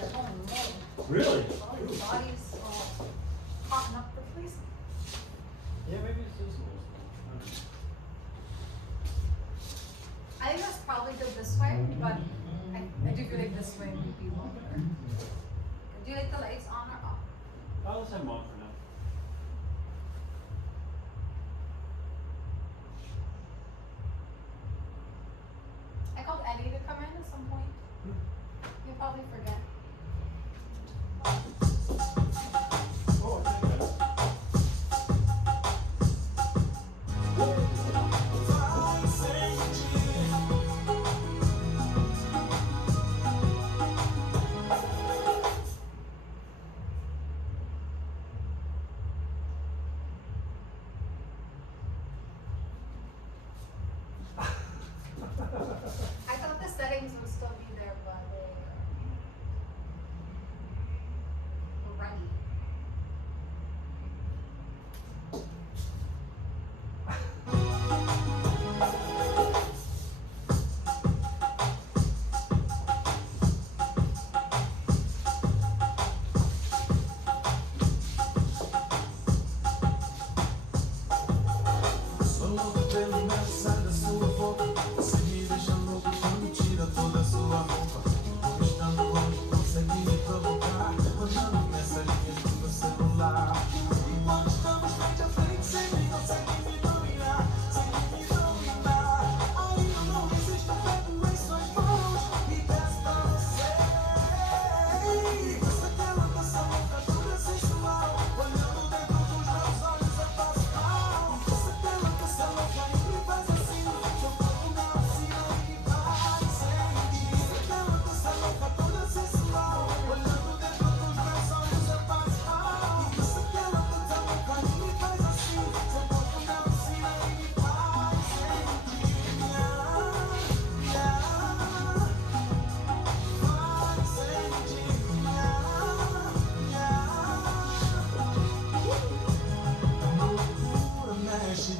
there. Oh no. Really? All his body's all cotton up the place. Yeah, maybe it's just a little small. I think that's probably good this way, but I do feel like this way would be more better. Do you like the lights on or off? Oh, let's have them on for now. I called Eddie to come in at some point. He'll probably forget. Oh, I think that. I thought the settings would still be there, but they were runny.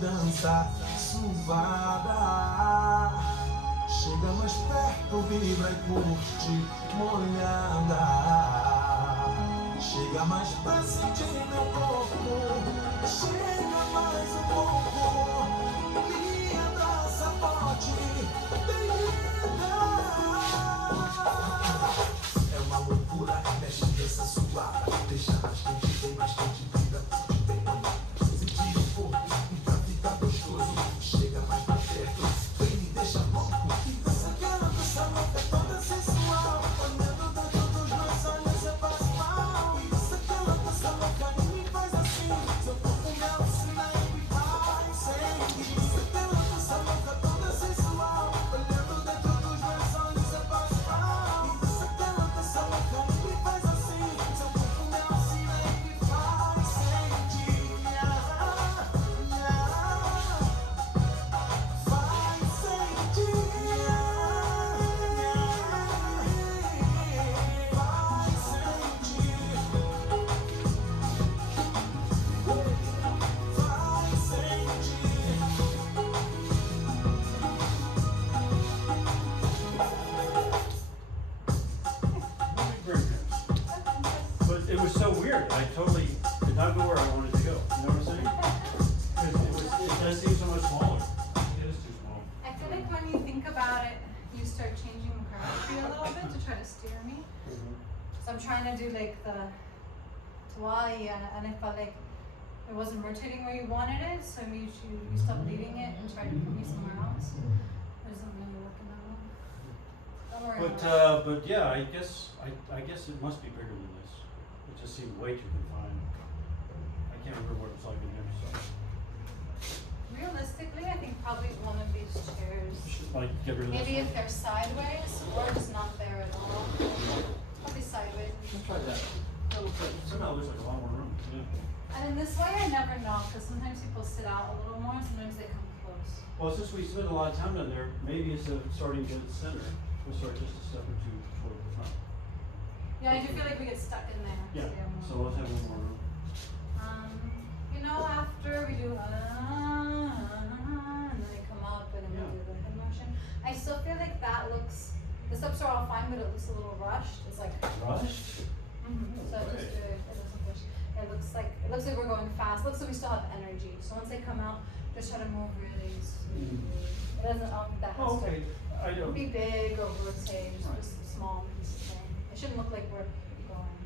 Dança suvada, chega mais perto, vibra e curte, molhada. Chega mais pra sentir meu corpo, chega mais um pouco, me abraça forte, bem-vinda. É uma loucura, mexe nessa suada, deixa mais quente, bem mais quente, vibra, curte, bem molhada. Sentir o corpo. Chega mais pra perto, vem me deixa louco. Dança aquela dança louca, toda sensual. Olhando dentro dos meus olhos eu passo mal. Dança aquela dança louca e me faz assim. Seu corpo me alucina e me faz sentir. Dança aquela dança louca, toda sensual. Olhando dentro dos meus olhos eu passo mal. Dança aquela dança louca e me faz assim. Seu corpo me alucina e me faz sentir. But it was so weird. I totally did not go where I wanted to go. You know what I'm saying? Because it does seem so much smaller. It is too small. I feel like when you think about it, you start changing the choreography a little bit to try to steer me. So I'm trying to do like the toalla, and I felt like it wasn't rotating where you wanted it, so maybe you stopped leading it and tried to put me somewhere else. It isn't really working that well. Don't worry about it. But yeah, I guess it must be bigger than this. It just seemed way too confined. I can't remember what it was like in there. So Realistically, I think probably one of these chairs, should like get rid of maybe this if they're sideways or just not there at all. Probably sideways. Let's try that. That looks like somehow there's like a lot more room. Yeah. And in this way, I never know, because sometimes people sit out a little more, sometimes they come close. Well, since we spent a lot of time down there, maybe instead of starting at the center, we'll start just a step or two toward the front. Yeah, I do feel like we get stuck in there. Yeah. we have So more. let's have a little more room. You know, after we do and then they come up and then we do the head motion, I still feel like that looks The steps are all fine, but it looks a little rushed. It's like, Rushed? so Right. just do it. It doesn't push. It looks like we're going fast. It looks like we still have energy. So once they come out, just try to move really smoothly. It doesn't, that has Oh, okay. I to don't. be big or rotate, Right. just a small piece of thing. It shouldn't look like we're going.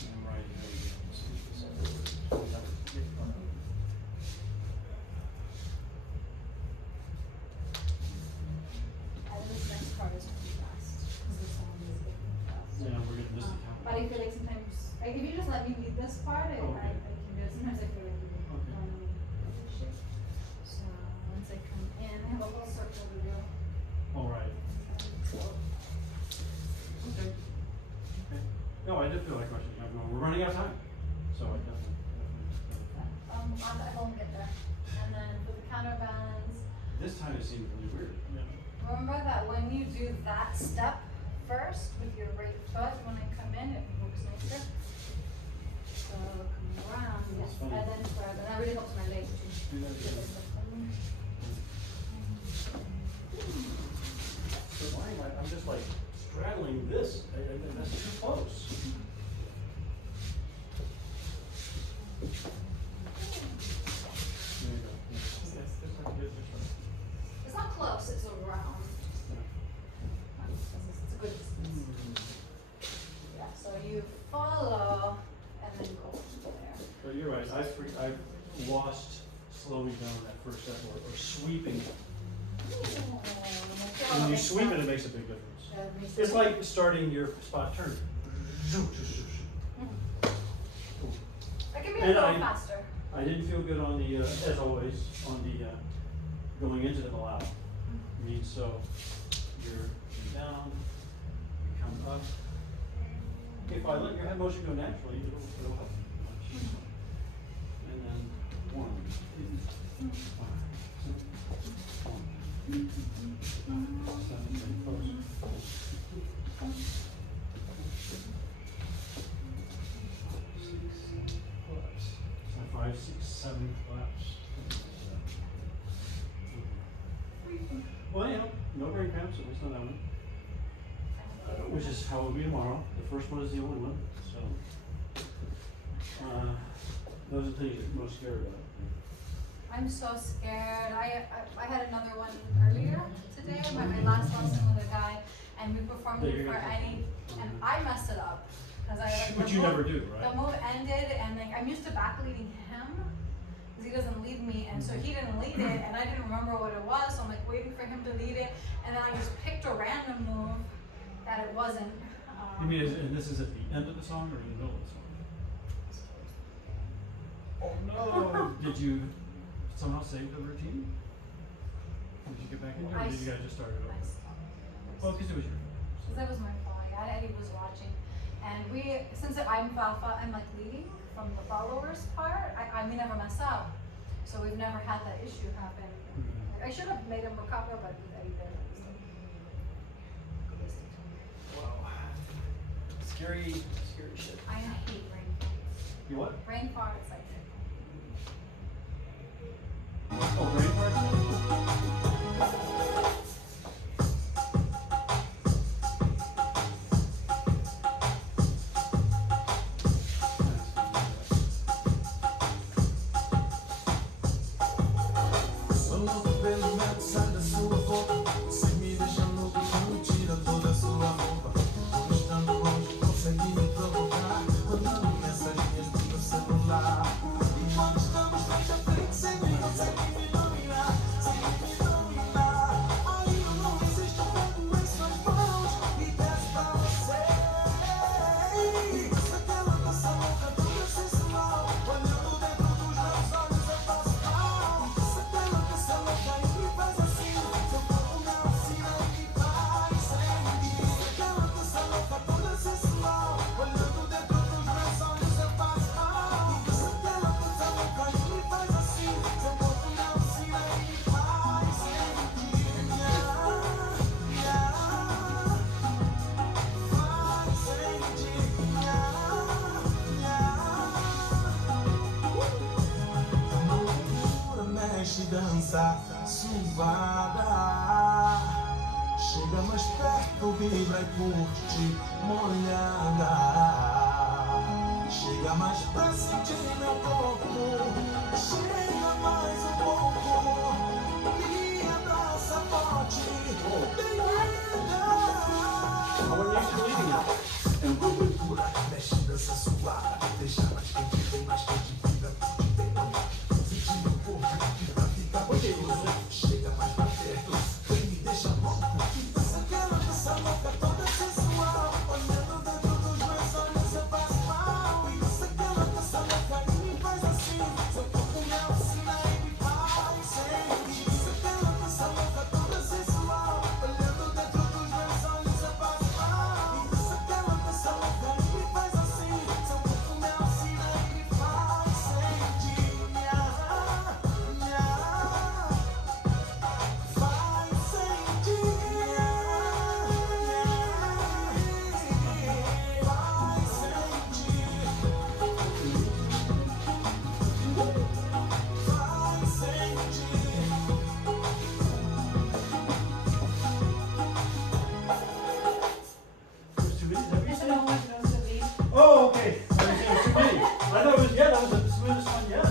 I'm right here. Let's see if this ever works. And this next part is pretty fast, because the sound is getting fast. Yeah, we're getting this to count. But I feel like sometimes, like if you just let me lead this part, I Okay. can do it. Sometimes I feel like you Okay. push it. So once I come in, I have a whole circle to do. All right. So, Okay. Okay. No, I did feel like rushing. We're running out of time. So I definitely. I won't get there. And then for the counterbalance, This time it seemed really weird. remember that when you do that step first with your right foot, when I come in, it looks nicer. So coming around, yes, That's funny. and then square, and that really helps my leg too. Do that again. So why am I'm just like straddling this. That's too close. There you go. It's not close, it's around. It's a good distance. Yeah, so you follow and then go from there. But you're right, I've lost slowing down that first step or sweeping. When you sweep it, it makes a big difference. It's like starting your spot turn. I can be a And little I- faster. I didn't feel good on the, as always, on the, going into the Malau. I mean, so you're down, you come up. If I let your head motion go naturally, it'll help you much. And then 1, 2, 5, 6, 1, 7, very close. 5, 6, 7 claps. Well, yeah, no brain cramps, at least on that one. Which is how it'll be tomorrow. The first one is the only one, so. Those are the things you're most scared about. I'm so scared. I had another one earlier today, my last lesson with a guy, and we performed That it you're for gonna- Eddie, and I messed it up. Cause Which you never do, right? The move ended, and like I'm used to back leading him, cause he doesn't lead me, and so he didn't lead it, and I didn't remember what it was, so I'm like waiting for him to lead it, and then I just picked a random move that it wasn't. You mean, and this is at the end of the song or in the middle of the song? Oh no! Did you somehow save the routine? Did you get back into it, or did you guys just start it over? I stopped. Well, because it was your. Cause that was my fault. Yeah, Eddie was watching, and since I'm like leading from the followers part. We never mess up, so we've never had that issue happen. I should have made him recover, but Eddie did. Wow. Scary shit. I hate rain farts. You what? Rain farts, I think. Oh, brain fart? Sou louco pelo vento, sai da sua boca. Você me deixa louco quando tira toda a sua roupa. Estando longe, consegue me provocar. Mandando mensagens no meu celular. E quando estamos frente a frente, sempre consegue me dominar. Sempre me dominar. Aí eu não resisto, pego em suas mãos e peço pra você. Isso é aquela dança louca, toda sensual. Olhando dentro dos meus olhos, eu faço mal. Isso é aquela dança louca e me faz assim. Seu corpo me ensina e me faz sentir. Isso é aquela dança louca, toda sensual. Olhando dentro dos meus olhos, eu faço mal. Isso é aquela dança louca e me faz assim. Seu corpo me ensina e me faz sentir. Faz sentir. Loucura, mexe, dança, sua suvada. Chega mais perto, vibra e curte, molhada. Chega mais pra sentir meu corpo. Chega mais um pouco. Me abraça forte. É uma loucura que mexe, dança suada. Deixa mais quente, vem mais quente, vida, vem mais. Sentir meu corpo, vida fica gostoso. Chega mais pra perto, vem me deixa louco. Dança aquela dança louca, toda sensual. Olhando dentro dos meus olhos eu passo mal. E dança aquela dança louca e me faz assim. Seu corpo me alucina e me faz sentir. Dança aquela dança louca, toda sensual. Olhando dentro dos meus olhos eu passo mal. E dança aquela dança louca e me faz assim. Seu corpo me alucina e me faz sentir. Faz sentir. There's too many. Is that what you I said? don't know what those would be. Oh, okay. I was saying too many. I thought it was, yeah, that was the smoothest one yet.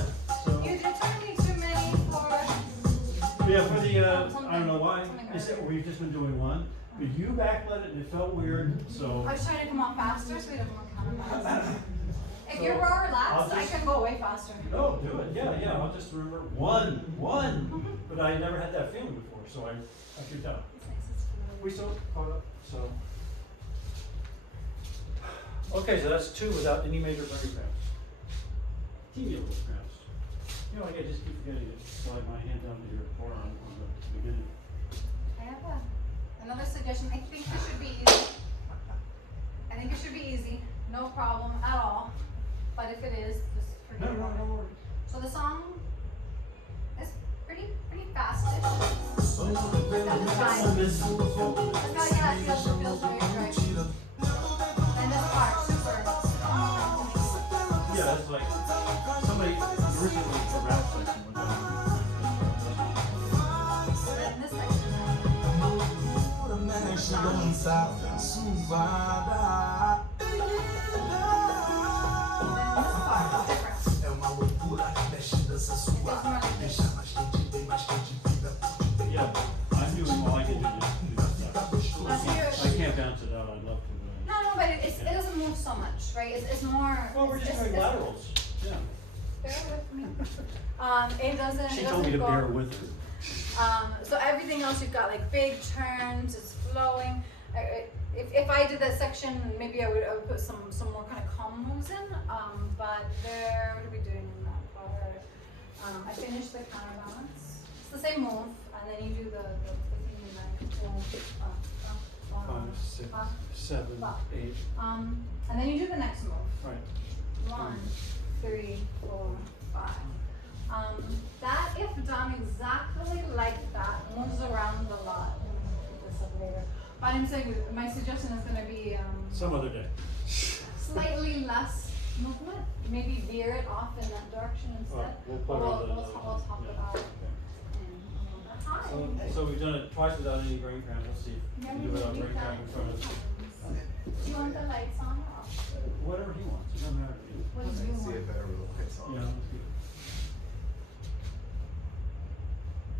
So, You did tell me too many for. yeah, for the, I don't know why, Something is it, earlier. we've just been doing one, but you backlit it and it felt weird, so. I was trying to come on faster so we don't look kind of fast. If you're So, more I'll relaxed, I just- can go way faster. No, do it, yeah, I'll just remember one, but I never had that feeling before, so I freaked out. We still caught up, so. Okay, so that's two without any major brain cramps. Teeny little cramps. You know, like I just keep forgetting to slide my hand down to your forearm on the beginning. I have another suggestion. I think it should be easy. I think it should be easy. No problem at all. But if it is, just forget No, about it. no worries. So the song is pretty fast-ish. Sou vendo Fine. nessa sufoco. Yeah, it feels very right. And this part, super. Yeah, it's like somebody originally the rap section was on. And this section. Uma loucura mexe, dança suvada. And this part is different. É uma loucura que mexe, dança suada. Deixa mais quente, bem mais quente, vida. Yeah, I'm doing all I can do to do that. Let's I hear it. can't bounce it out, I'd love to, but No, but it doesn't move so much, right? It's more. well, we're just doing laterals, yeah. Bear with me. It doesn't. She it told me doesn't to go, bear with her. So everything else you've got like big turns. It's flowing. If I did that section, maybe I would put some more kind of calm moves in. But there, what are we doing in that part? I finished the counterbalance. It's the same move, and then you do the thing in the 5, 6, 7, 8, and then you do the next move. right. 1, 3, 4, 5. That, if done exactly like that, moves around a lot. I'm gonna put this up later. But I'm saying my suggestion is going to be Some other day. slightly less movement. Maybe veer it off in that direction instead. We'll put Or all the. we'll talk yeah, about it. okay. Hi. So we've done it twice without any brain cramp, let's see. if Yeah, we we can do it without need brain that. cramp in front of us. Do you want the lights on or off? Whatever he wants, it doesn't matter to me. What do you See want? if I ever look at You something. know, it's good.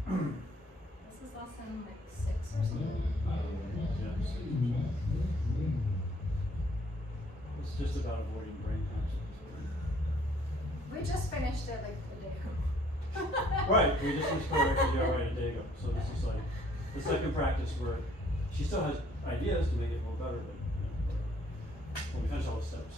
This is less than like 6 or something. Yeah, it's just about avoiding brain cramps. We just finished it like a day ago. Right, we just finished correcting right a day ago, so this is like the second practice where she still has ideas to make it a little better, but, you know, when we finish all the steps.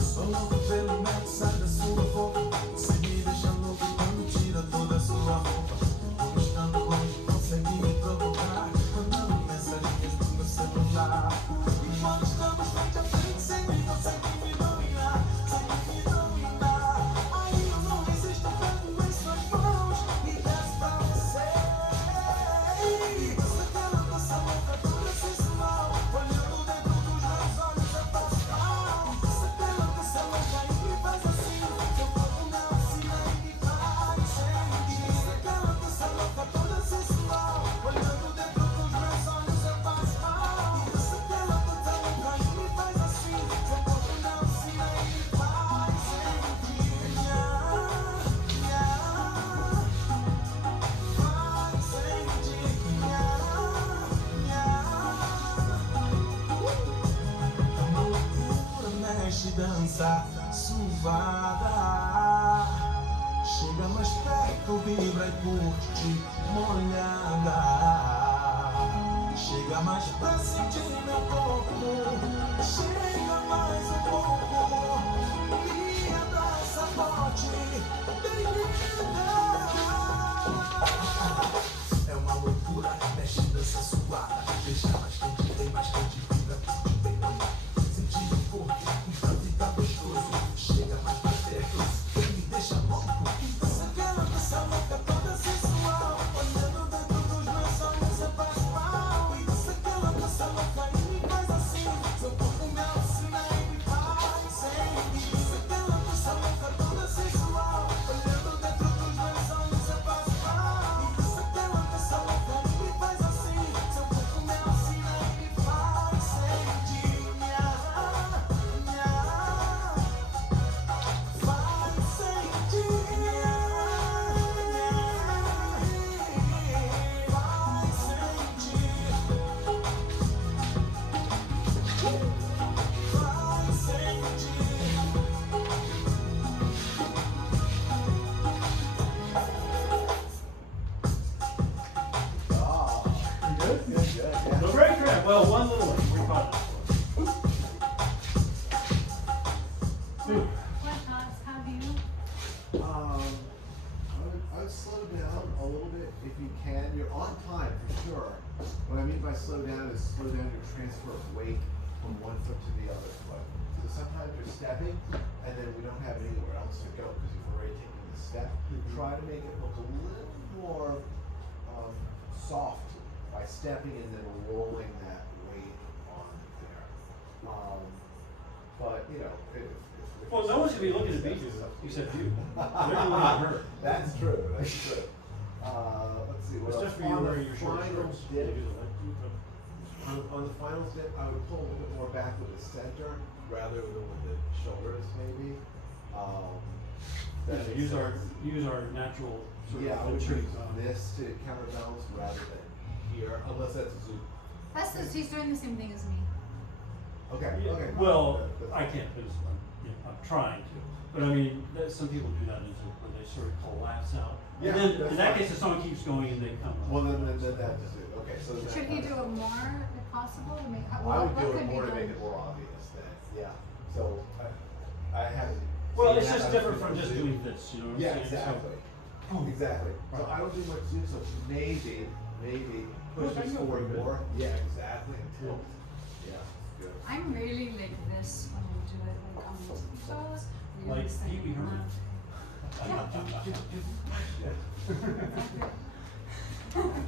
Sou louco pelo metro, sai da sua boca. Você me deixa louco quando tira toda a sua roupa. Tô estando longe, consegue me provocar. Mandando mensagens pro meu celular. E quando estamos frente a frente, sempre consegue me dominar. Sempre me dominar. Aí dança suvada. Chega mais perto, vibra e curte molhada. Chega mais pra sentir meu corpo. Chega mais um pouco. Me abraça forte, bem linda. É uma loucura, mexe, dança suada. Deixa mais quente, vem mais quente, vibra, curte, bem molhada. Sentir o corpo, enquanto fica gostoso. Chega mais pra perto, vem me deixa louco. Dança aquela dança louca, toda sensual. Olhando dentro dos meus olhos, você faz mal. E dança aquela dança louca e me faz assim. Seu corpo me alucina e me faz sentir. Dança aquela dança louca, toda sensual. Olhando dentro dos meus olhos, você faz mal. E dança aquela dança louca e me faz assim. Seu corpo me alucina e me faz sentir. Faz So great trip. Well, one little one. We caught that for. What thoughts have you? I would slow down a little bit if you can. You're on time for sure. What I mean by slow down is slow down your transfer of weight from one foot to the other foot. So sometimes you're stepping and then we don't have anywhere else to go because you've already taken the step. Try to make it look a little more soft by stepping and then rolling that weight on there. But you know, if Well, no one should be looking at you except you. They're looking at her. That's true. That's true. Let's see. What It's else? just for you On the wearing your short final shorts. dip, You do the left, you put- on the final dip, I would pull a little bit more back with the center rather than with the shoulders, maybe. That Yeah, makes use sense. our natural sort Yeah, I of would retreat. use this to counterbalance rather than here, unless that's a zoom. He's doing the same thing as me. Okay. Yeah, Okay. well, That's I can't because I'm trying to. But I mean, some people do that in Zoom where they sort of collapse out. Yeah, And then that's in that fine. case, the song keeps going and they come. Well, then that just it. Okay, so then Should he do it more if possible to make? I What would do could it be more to done? make it more obvious then. Yeah. So I haven't. Well, seen it's that just on different from just Zoom. doing this, you know what I'm Yeah, saying? So- exactly. Exactly. So Right. I don't do much zoom, so maybe push Okay, this you're forward pretty good. more. Yeah, exactly. Until, yeah, good. I'm really like this when I do it, like on my toes. Really Like saying, Pee Wee Herman.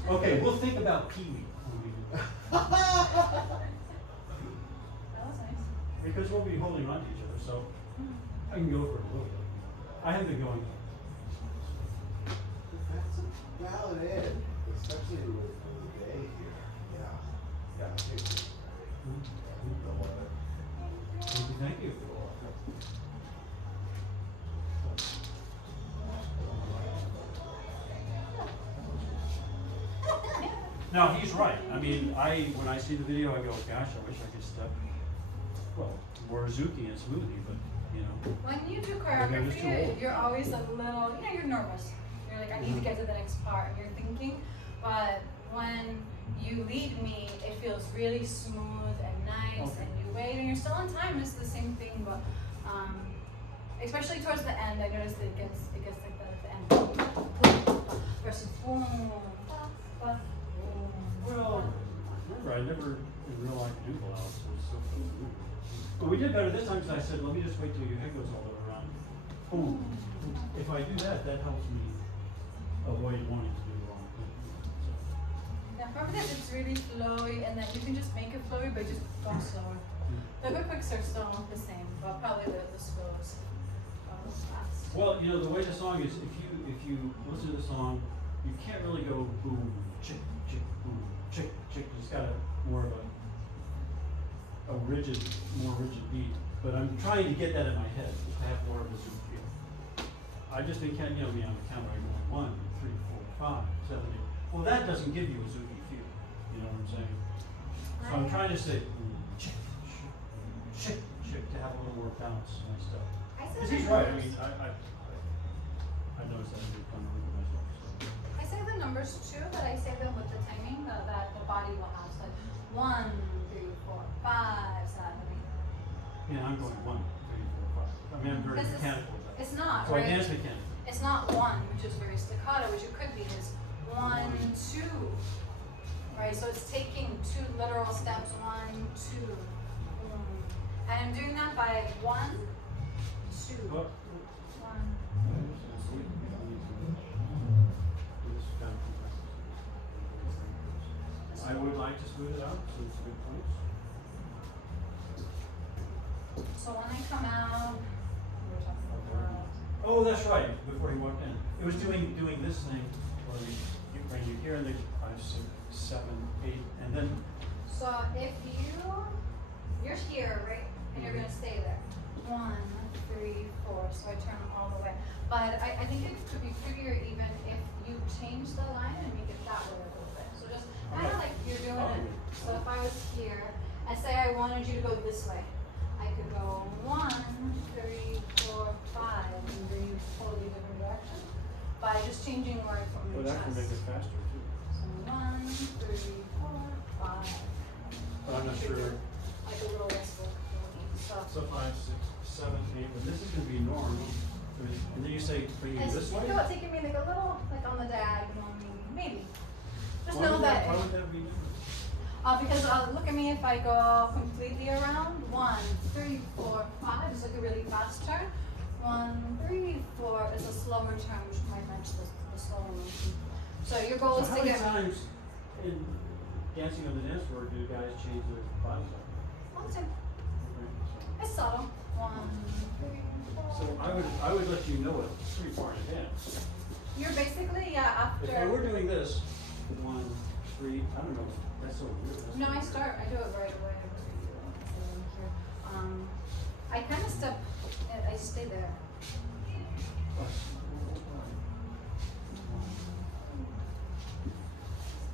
Okay, we'll think about Pee Wee when we do that. That was nice. Because we'll be holding on to each other, so I can go for it a little bit. I have been going. That's about it, especially with the day here. Yeah. Yeah. I think don't wanna- Thank you. Now, he's right. I mean, when I see the video, I go, gosh, I wish I could step, well, more Zuki and smoothie, but, you know. When you do Maybe I'm just too choreography, old. you're always a little, you're nervous. You're like, I need to get to the next part, and you're thinking. But when you lead me, it feels really smooth and nice, Okay. and you wait, and you're still on time. It's the same thing, but especially towards the end, I noticed that it gets like that at the end. Versus boom, ba, ba, boom. Well, remember, I never in real life do blouse, so it's so weird. But we did better this time because I said, let me just wait till your head goes all the way around. Boom. If I do that, that helps me avoid wanting to do the wrong thing. So, Yeah, probably that it's really flowy, and then you can just make it flowy, but just go slower. The quick quicks are still the same, but probably the slows are fast. well, you know, the way the song is, if you listen to the song, you can't really go boom, chick, chick, boom, chick, chick. It's got more of a more rigid beat. But I'm trying to get that in my head, to have more of a zoom feel. I just been counting, you know, me on the counter, I go 1, 2, 3, 4, 5, 7, 8. Well, that doesn't give you a zoomy feel. You know what I'm saying? So I'm trying to say chick, chick, chick, chick to have a little more bounce. Cause the he's right, I numbers. mean, I noticed that every time I look at myself, so. I say the numbers too, but I say them with the timing that the body will have. So like 1, 3, 4, 5, 7, 8. Yeah, I'm going 1, 3, 4, 5. I mean, I'm very This is- mechanical with that. It's not, So I right? dance mechanical. It's not 1, which is very staccato, which it could be. It's 1, 2. Right, so it's taking 2 literal steps, 1, 2. And I'm doing that by 1, 2. But, 1. I would like to smooth it out, so it's good points. So when I come out, we're talking about. Oh, that's right, before he walked in. It was doing this thing where when you hear the 5, 6, 7, 8, and then, So if you're here, right, and you're gonna stay there. 1, 3, 4. So I turn all the way. But I think it could be prettier even if you change the line and make it that way a little bit. So just kind of Okay. like you're doing it. Okay. So if I was here and say I wanted you to go this way, I could go 1, 3, 4, 5, and bring you totally different direction by just changing where I from well, your that can make it chest. faster too. So 1, 3, 4, 5. But I'm not sure. Like a little whistle. So 5, 6, 7, 8, but this is gonna be normal. And then you say, bring you this way? No, it's taking me like a little, like on the diagonal, maybe. Just Why know would that. Why would that be different? Because look at me if I go completely around. 1, 3, 4, 5 is like a really fast turn. 1, 3, 4 is a slower turn, which might match the slower motion. So your goal is So to how many get. times in dancing on the dance floor do guys change their bodies up? One, two. Okay, It's subtle. 1, 3, 4. so I would let you know it pretty far in advance. You're basically after. If I were doing this, 1, 3, I don't know, that's so weird. That's No, so I weird. start. I do it right away. I kind of step. I stay there. Plus,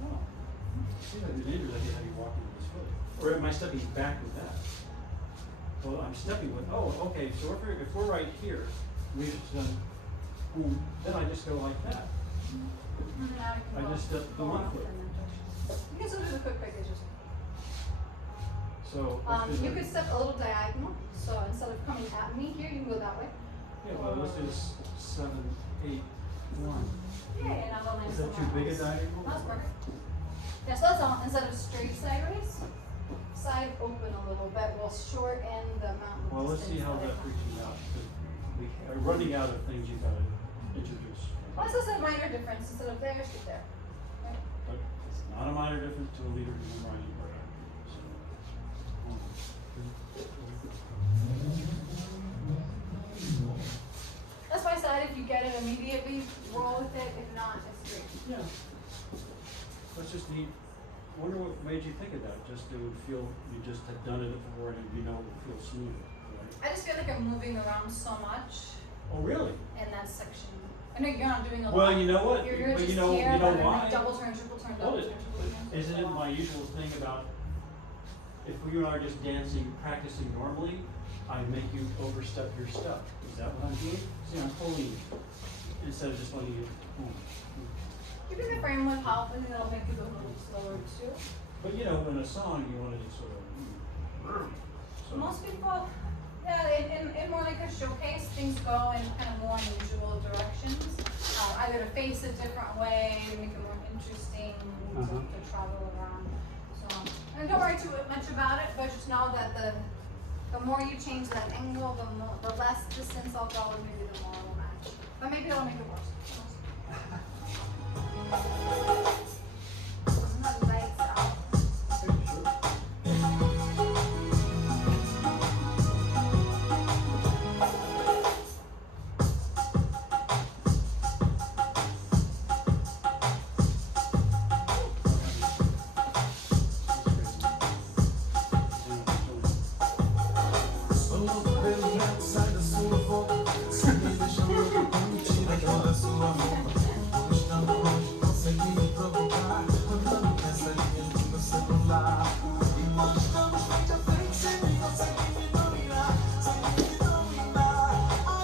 oh. See, like the neighbors, I get how you walk into this foot. Or am I stepping back with that? Well, I'm stepping with, oh, okay, so if we're right here, we just done, boom, then I just go like that. Now I just step the one foot. You can still do the quick packages. So. let's do You the- could step a little diagonal. So instead of coming at me here, you can go that way. Yeah, well, let's do this 7, 8, 1. Yeah, and I'll go nice. Is that too big a diagonal? That's perfect. Yeah, so that's all. Instead of straight sideways, side open a little bit. We'll shorten the amount of Well, let's see distance how that I that have. freaks you out. 'Cause we are running out of things you gotta introduce. Well, it's just a minor difference. Instead of there, sit there. Right? But it's not a minor difference to a leader who's memorizing prayer. So, 1, 2, 3. That's why I said if you get it immediately, roll with it. If not, it's great. Yeah. That's just neat. Wonder what made you think of that? Just to feel you just had done it before and you know it would feel smooth, right? I just feel like I'm moving around so much Oh, really? in that section. I know you're not doing a lot. Well, you know what? You're But just you know here, but then why? like double turn, triple turn, double Well, turn, triple turn. isn't it my usual thing about if we are just dancing, practicing normally, I make you overstep your step. Is that what I'm doing? See, I'm pulling instead of just letting you. Keeping the frame with help and it'll make you go a little slower too. But you know, in a song, you want to just sort of. So, Most people, yeah, in more like a showcase, things go in kind of more unusual directions. Either to face a different way, to make it more interesting, to travel around. So, and don't worry too much about it, but just know that the more you change that angle, the less distance I'll go, and maybe the more it'll match. But maybe it'll make it worse. The lights out. Sou pelo neto, sai da sua boca. Se me deixa louco, quando tira aquela sua roupa. Vou estando longe, consegue me provocar. Mandando mensagens no meu celular. E quando estamos frente a frente, sem mim consegue me dominar. Sem me dominar.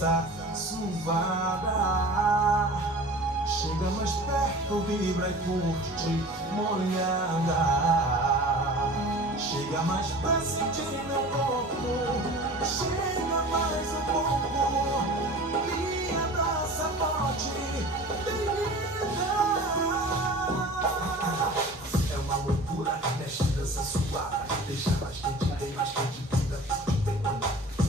dança suvada. Chega mais perto, vibra e curte, molhada. Chega mais pra sentir meu corpo. Chega mais um pouco. Me abraça forte, bebida. É uma loucura, mexe, dança suada. Deixa mais quente, vem mais quente, vida. Vem quando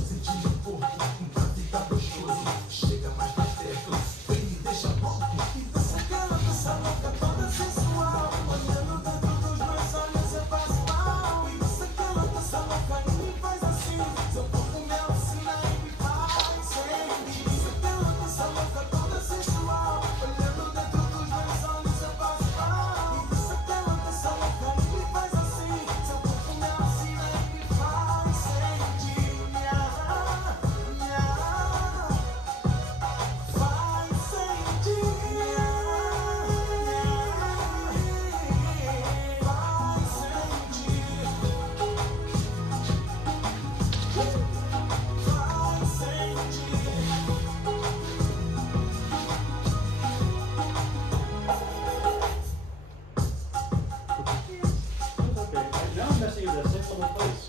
sentir o corpo, pra ficar gostoso. Chega mais pra perto, vem me deixa louco. E dança aquela dança louca, toda sensual. Olhando dentro dos meus olhos eu passo mal. E dança aquela dança louca e me faz assim. Seu corpo me alucina e me faz sentir. Dança aquela dança louca, toda sensual. Olhando dentro dos meus olhos eu passo mal. E dança aquela dança louca e me faz assim. Seu corpo me alucina e me faz sentir. Faz sentir. Okay, now I'm messing with that same little place.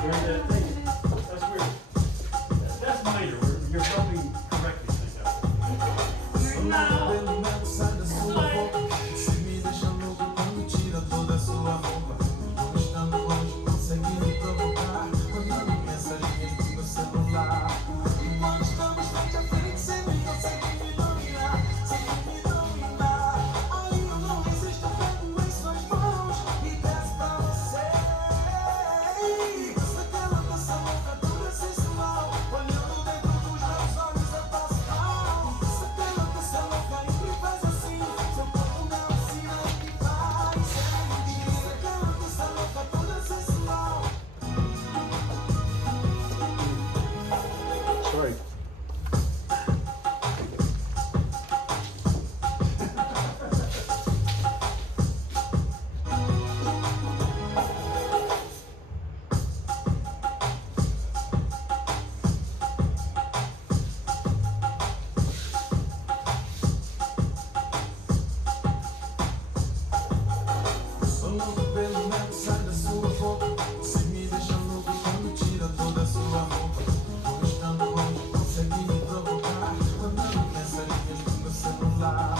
During that thing, that's weird. That's minor, you're bumping correctly, I think. Pelo menos sai da sua boca. Se me deixa louco quando tira toda a sua roupa. Estou estando longe, consegue me provocar. Mandando mensagens no meu celular. E quando estamos frente a frente, você me consegue me dominar. Sem me dominar. Aí eu não resisto, pego em suas mãos e desço pra você. Dança aquela dança louca, toda sensual. Olhando dentro dos meus olhos eu passo mal. Dança aquela dança louca e me faz assim. Seu corpo me alucina e me faz sentir. Dança aquela dança louca, toda sensual. Sorry. Sou louco pelo mel, sai da sua boca. Você me deixa louco quando tira toda a sua roupa. Tô estando longe, consegue me provocar. Mandando mensagens no meu celular.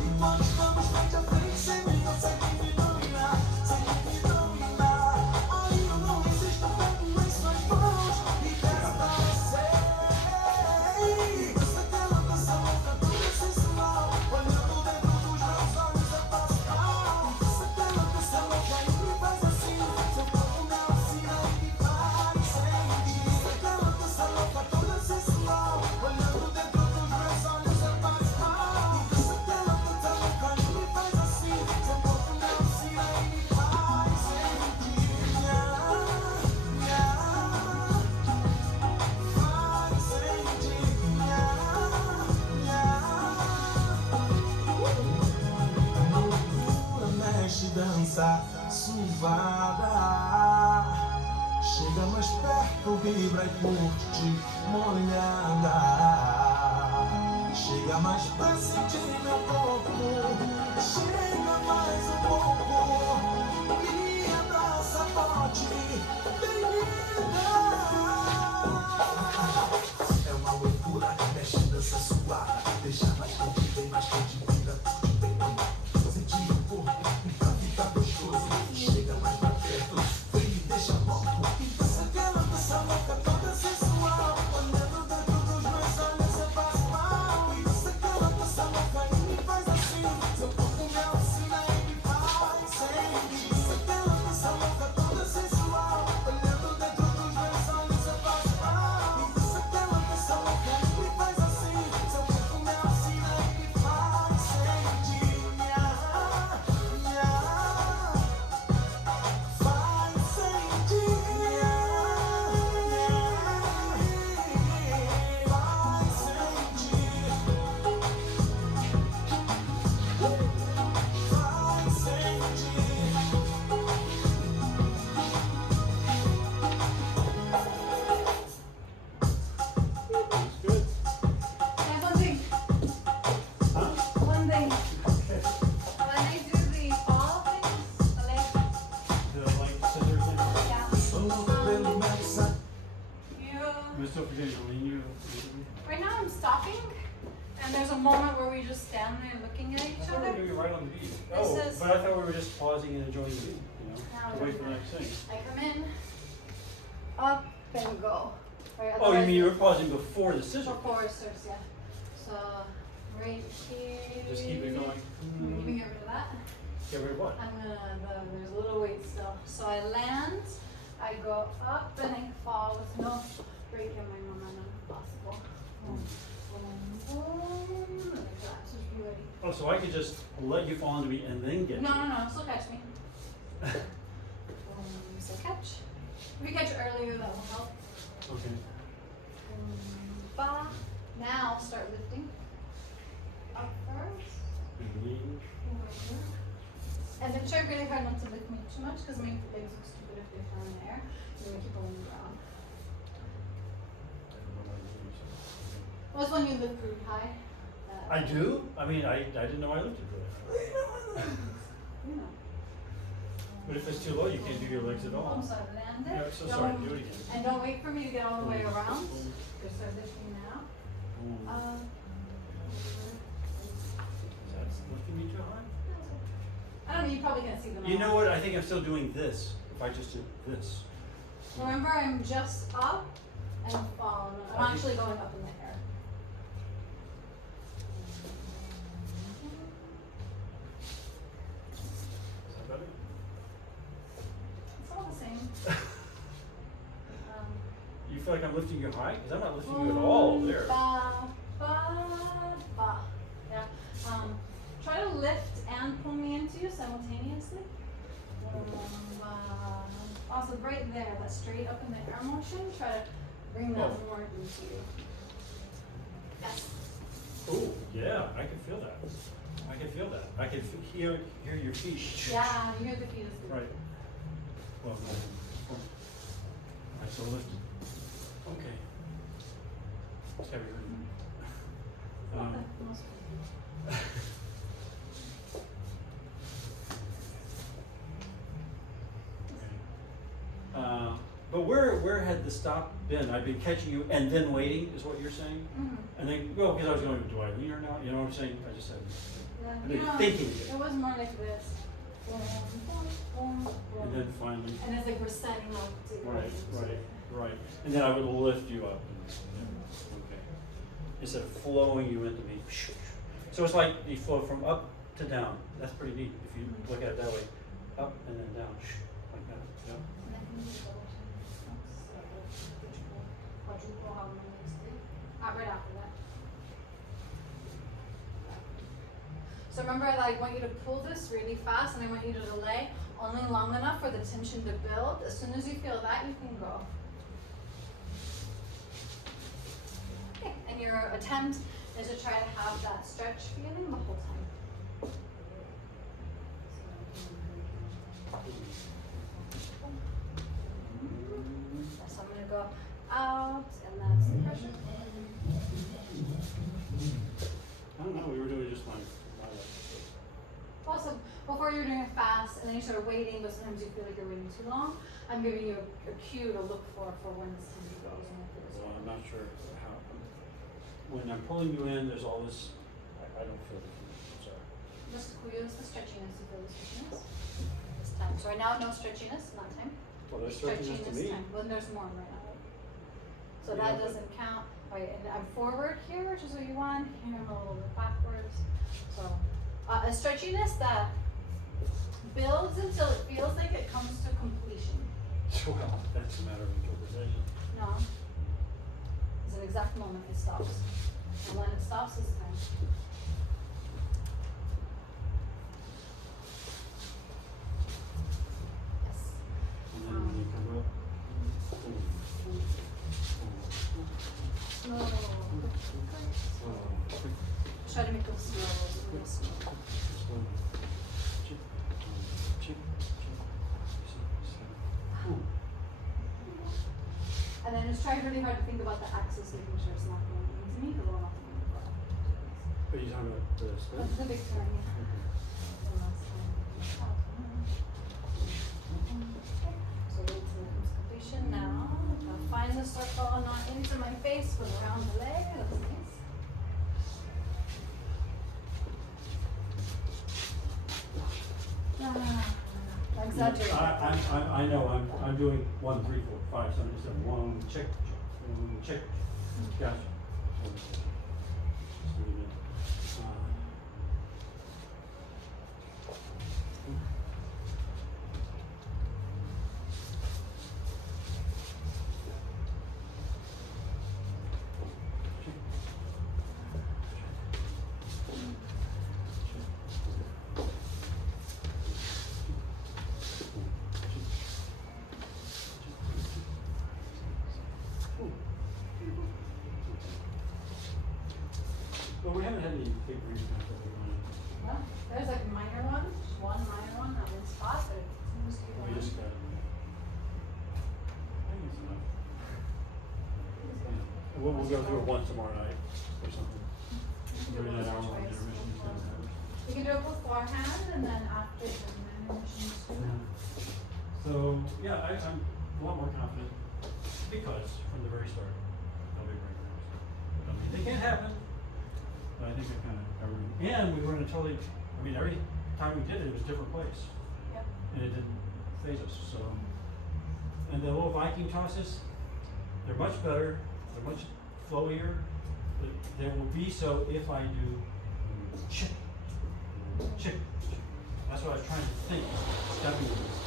E quando estamos frente a frente, você me consegue me dominar. Sem me dominar. Aí eu não resisto, pego em suas mãos e desço pra você. Dança aquela dança louca, toda sensual. Olhando dentro dos meus olhos eu passo mal. Dança aquela dança louca e me faz assim. Seu corpo me alucina e me faz sentir. Dança aquela dança louca, toda sensual. Olhando dentro dos meus olhos eu passo mal. Dança aquela dança louca e me faz assim. Seu corpo me alucina e me faz sentir. Faz sentir. Loucura, mexe, dança, suvada. Chega mais perto, vibra e curte, molhada. Chega mais pra sentir meu corpo. Chega mais um pouco. Me abraça forte, bebida. É uma loucura, mexe, dança suada. Deixa mais quente, vem mais quente, vida. Vem quando sentir o corpo, pra ficar gostoso. Chega mais pra perto, vem me deixa louco. E dança aquela dança louca, toda sensual. Olhando dentro dos meus olhos eu passo mal. E dança aquela dança louca e me faz assim. Seu corpo me alucina e me faz sentir. Dança aquela dança louca, toda sensual. I'm still forgetting to lean you. Right now I'm stopping, and there's a moment where we just stand there looking at I each thought we other. were doing it right on the beat. This Oh, is- but I thought we were just pausing and enjoying the beat, you know, Now to wait we're for the next thing. I come in, up, and go. Right, Oh, you otherwise mean you were it- pausing before the scissor? Before it starts, yeah. So, right here. Just keep it going. You can get rid of that. Get rid of what? I'm gonna, there's a little weight still. So I land, I go up and I fall with no break in my momentum possible. Boom, boom, boom, like that, so just be ready. Oh, so I could just let you fall into me and then get No, you. no, no, still catch me. Boom, so catch. If you catch earlier, that will help. Okay. Boom, ba. Now start lifting. Up first. And lean. And then try really hard not to lift me too much because my legs look stupid if they're in the air. You're gonna keep pulling me around. Well, it's when you lift really high. I do? I mean, I didn't know I lifted really. You know. But if it's too low, you can't do your legs at all. Boom, so I land Yeah, it. so sorry, do it again. And don't wait for me to get all the way around. Boom, Just start lifting now. boom. That's lifting me too high? I don't know, you probably can't see them. You know what? I think I'm still doing this. If I just do this. Remember, I'm just up and fall. I'm actually going up in the air. Is that better? It's all the same. You feel like I'm lifting you high? Because I'm not lifting you at all there. Ba, ba, ba. Yeah. Try to lift and pull me into you simultaneously. Ba. Also, right there, that straight up in the air motion, try to bring that Oh. more into you. Yes. Oh, yeah, I can feel that. I can feel that. I can hear your feet. Yeah, you hear the feet is good. Right. Well, no. Alright, so lift. Okay. It's heavier. Not the most comfortable. But where had the stop been? I've been catching you and then waiting, is what you're saying? Mhm. And then, well, because I was going, do I lean or not? You know what I'm saying? I just said, Yeah, I've you been know, thinking it it. was more like this. Boom, boom, boom, boom. And then finally, And it's like we're setting up to go right, into right, it. right. And then I would lift you up. Okay. Instead of flowing you into me. So it's like you flow from up to down. That's pretty neat if you look at it that way. Up and then down. Like that. Yeah. And I can do double chin. Quadruple, however many you do. Right after that. So remember, I want you to pull this really fast, and I want you to delay only long enough for the tension to build. As soon as you feel that, you can go. Okay, and your attempt is to try to have that stretch feeling the whole time. So I'm gonna go out, and that's the pressure. I don't know, we were doing just fine. Also, before you're doing it fast, and then you start waiting, but sometimes you feel like you're waiting too long, I'm giving you a cue to look for when this time goes. And if it's Well, I'm not sure how. When I'm pulling you in, there's all this, I don't feel it. Sorry. just use the stretchiness, you feel the stretchiness this time. So right now, no stretchiness, not time. Well, there's stretchiness to me. Time. Well, there's more right now. So Yeah, that but- doesn't count. Right, and I'm forward here, which is what you want. Here I'm a little bit backwards. So a stretchiness that builds until it feels like it comes to completion. Well, that's a matter of interpretation. No. It's an exact moment it stops. And when it stops this time. Yes. And then when you come up, boom, boom, Slow. boom, Try to make them slow, real slow. slow, chip, chip, chip, boom. And then just try really hard to think about the axis, making sure it's not going into me, because we're not going to go. Are you talking about the spin? The big turn, yeah. The last time. Okay. So wait till it comes rotation now. I'll find the circle, not into my face, but around the leg. That's nice. Exaggerate. I know, I'm doing 1, 3, 4, 5, 7, 7, 1, check, check, gotcha. Let's do it again. Well, we haven't had any big reasons that we want. Well, there's like a minor one, just one minor one, not one spot, but it seems to be We one. just got. I think it's enough. Yeah. We'll go through it once tomorrow night or something. During that hour long intermission. You can do it beforehand and then after the intermission too. So, yeah, I'm a lot more confident because from the very start, I'll be right there. I mean, they can't happen, but I think I kind of covered it. And we were in a totally, I mean, every time we did it, it was a different place. Yep. And it didn't phase us, so. And the little Viking tosses, they're much better, they're much flowier. They will be so if I do chick, chick. That's what I was trying to think, stepping with this.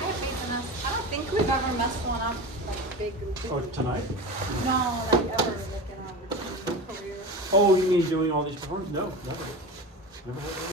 I have faith in us. I don't think we've ever messed one up like big. Oh, tonight? No, like ever, like in our routine career. Oh, you mean doing all these performances? No, never. Never had